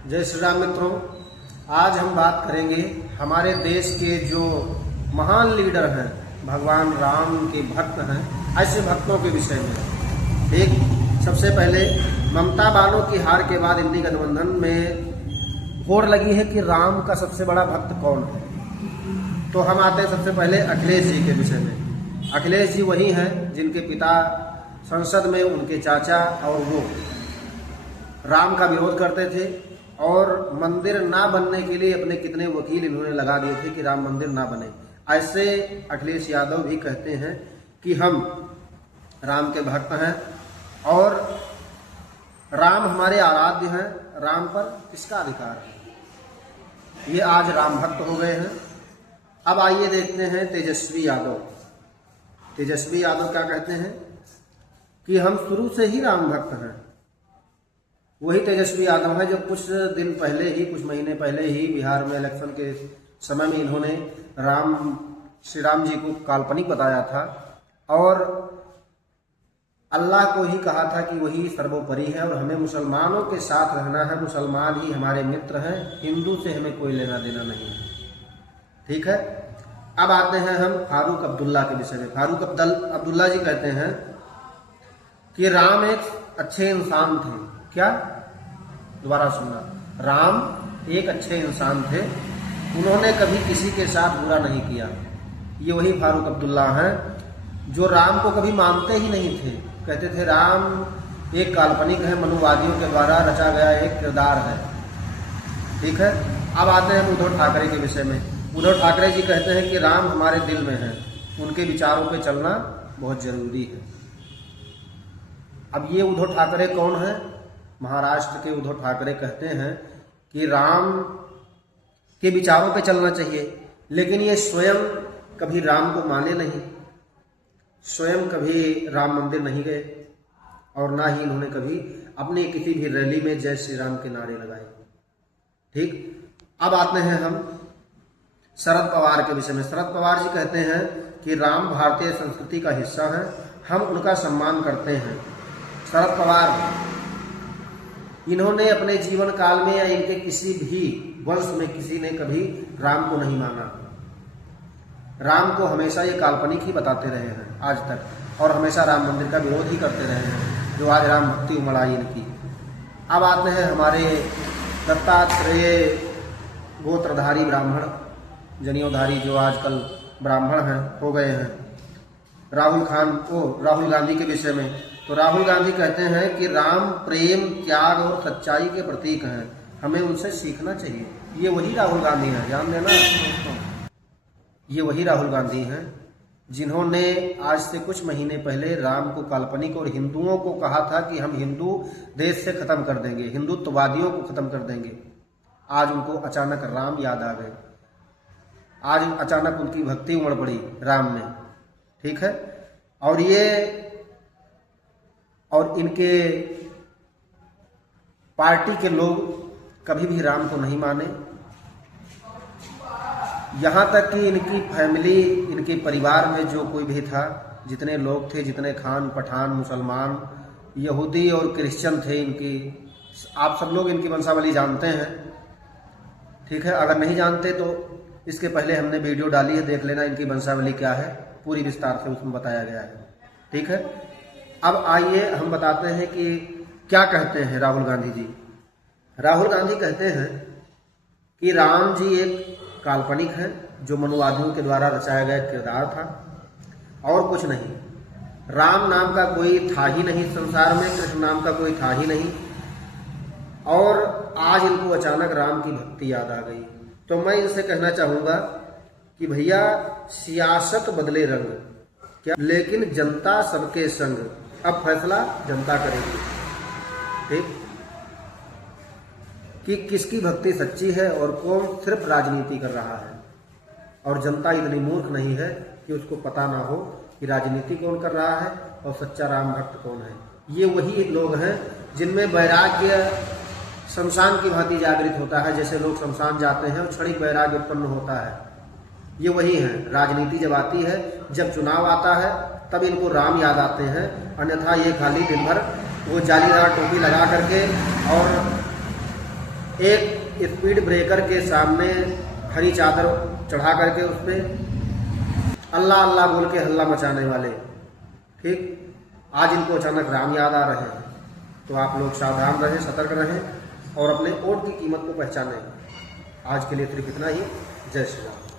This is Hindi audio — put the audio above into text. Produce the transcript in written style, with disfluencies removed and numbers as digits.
जय श्री राम मित्रों, आज हम बात करेंगे हमारे देश के जो महान लीडर हैं, भगवान राम के भक्त हैं, ऐसे भक्तों के विषय में। एक सबसे पहले ममता बानो की हार के बाद इंडी गठबंधन में होड़ लगी है कि राम का सबसे बड़ा भक्त कौन है। तो हम आते हैं सबसे पहले अखिलेश जी के विषय में। अखिलेश जी वही हैं जिनके पिता संसद में, उनके चाचा और वो राम का विरोध करते थे और मंदिर ना बनने के लिए अपने कितने वकील इन्होंने लगा दिए थे कि राम मंदिर ना बने। ऐसे अखिलेश यादव भी कहते हैं कि हम राम के भक्त हैं और राम हमारे आराध्य हैं, राम पर किसका अधिकार है। ये आज राम भक्त हो गए हैं। अब आइए देखते हैं तेजस्वी यादव। तेजस्वी यादव क्या कहते हैं कि हम शुरू से ही राम भक्त हैं। वही तेजस्वी यादव है जो कुछ दिन पहले ही, कुछ महीने पहले ही बिहार में इलेक्शन के समय में इन्होंने श्री राम जी को काल्पनिक बताया था और अल्लाह को ही कहा था कि वही सर्वोपरि है और हमें मुसलमानों के साथ रहना है, मुसलमान ही हमारे मित्र हैं, हिंदू से हमें कोई लेना देना नहीं है। ठीक है। अब आते हैं हम फारूक अब्दुल्ला के विषय में। फारूक अब्दुल्ला जी कहते हैं कि राम एक अच्छे इंसान थे। क्या? दोबारा सुनना। राम एक अच्छे इंसान थे, उन्होंने कभी किसी के साथ बुरा नहीं किया। ये वही फारूक अब्दुल्ला हैं जो राम को कभी मानते ही नहीं थे। कहते थे राम एक काल्पनिक है, मनुवादियों के द्वारा रचा गया एक किरदार है। ठीक है। अब आते हैं उद्धव ठाकरे के विषय में। उद्धव ठाकरे जी कहते हैं कि राम हमारे दिल में है, उनके विचारों पे चलना बहुत जरूरी है। अब ये उद्धव ठाकरे कौन है? महाराष्ट्र के उद्धव ठाकरे कहते हैं कि राम के विचारों पे चलना चाहिए, लेकिन ये स्वयं कभी राम को माने नहीं, स्वयं कभी राम मंदिर नहीं गए और ना ही इन्होंने कभी अपनी किसी भी रैली में जय श्री राम के नारे लगाए। ठीक। अब आते हैं हम शरद पवार के विषय में। शरद पवार जी कहते हैं कि राम भारतीय संस्कृति का हिस्सा है, हम उनका सम्मान करते हैं। शरद पवार इन्होंने अपने जीवन काल में या इनके किसी भी वंश में किसी ने कभी राम को नहीं माना। राम को हमेशा ये काल्पनिक ही बताते रहे हैं आज तक और हमेशा राम मंदिर का विरोध ही करते रहे हैं, जो आज राम भक्ति उमड़ आई इनकी। अब आते हैं हमारे दत्तात्रेय गोत्रधारी ब्राह्मण, जनियोधारी जो आजकल ब्राह्मण हैं, हो गए हैं, राहुल गांधी के विषय में। तो राहुल गांधी कहते हैं कि राम प्रेम, त्याग और सच्चाई के प्रतीक हैं, हमें उनसे सीखना चाहिए। ये वही राहुल गांधी हैं, ध्यान देना। ये वही राहुल गांधी हैं जिन्होंने आज से कुछ महीने पहले राम को काल्पनिक और हिंदुओं को कहा था कि हम हिंदू देश से खत्म कर देंगे, हिंदुत्ववादियों को खत्म कर देंगे। आज उनको अचानक राम याद आ गए, आज अचानक उनकी भक्ति उमड़ पड़ी राम में। ठीक है। और इनके पार्टी के लोग कभी भी राम को नहीं माने। यहाँ तक कि इनकी फैमिली, इनके परिवार में जो कोई भी था, जितने लोग थे, जितने खान, पठान, मुसलमान, यहूदी और क्रिश्चियन थे, इनकी आप सब लोग इनकी वंशावली जानते हैं। ठीक है। अगर नहीं जानते तो इसके पहले हमने वीडियो डाली है, देख लेना इनकी वंशावली क्या है, पूरी विस्तार से उसमें बताया गया है। ठीक है। अब आइए हम बताते हैं कि क्या कहते हैं राहुल गांधी जी। राहुल गांधी कहते हैं कि राम जी एक काल्पनिक है, जो मनुवादियों के द्वारा रचाया गया किरदार था और कुछ नहीं। राम नाम का कोई था ही नहीं संसार में, कृष्ण नाम का कोई था ही नहीं, और आज इनको अचानक राम की भक्ति याद आ गई। तो मैं इनसे कहना चाहूँगा कि भैया सियासत बदले रंग, क्या, लेकिन जनता सबके संग, अब फैसला जनता करेगी। ठीक। कि किसकी भक्ति सच्ची है और कौन सिर्फ राजनीति कर रहा है। और जनता इतनी मूर्ख नहीं है कि उसको पता ना हो कि राजनीति कौन कर रहा है और सच्चा राम भक्त कौन है। ये वही लोग हैं जिनमें वैराग्य शमशान की भांति जागृत होता है, जैसे लोग शमशान जाते हैं और क्षणिक वैराग्य उत्पन्न होता है। ये वही हैं। राजनीति जब आती है, जब चुनाव आता है, तब इनको राम याद आते हैं, अन्यथा ये खाली दिन भर वो जालीदार टोपी लगा करके और एक स्पीड ब्रेकर के सामने हरी चादर चढ़ा करके उस पर अल्लाह अल्लाह बोल के हल्ला मचाने वाले, ठीक, आज इनको अचानक राम याद आ रहे हैं। तो आप लोग सावधान रहें, सतर्क रहें और अपने वोट की कीमत को पहचानें। आज के लिए सिर्फ इतना ही। जय श्री राम।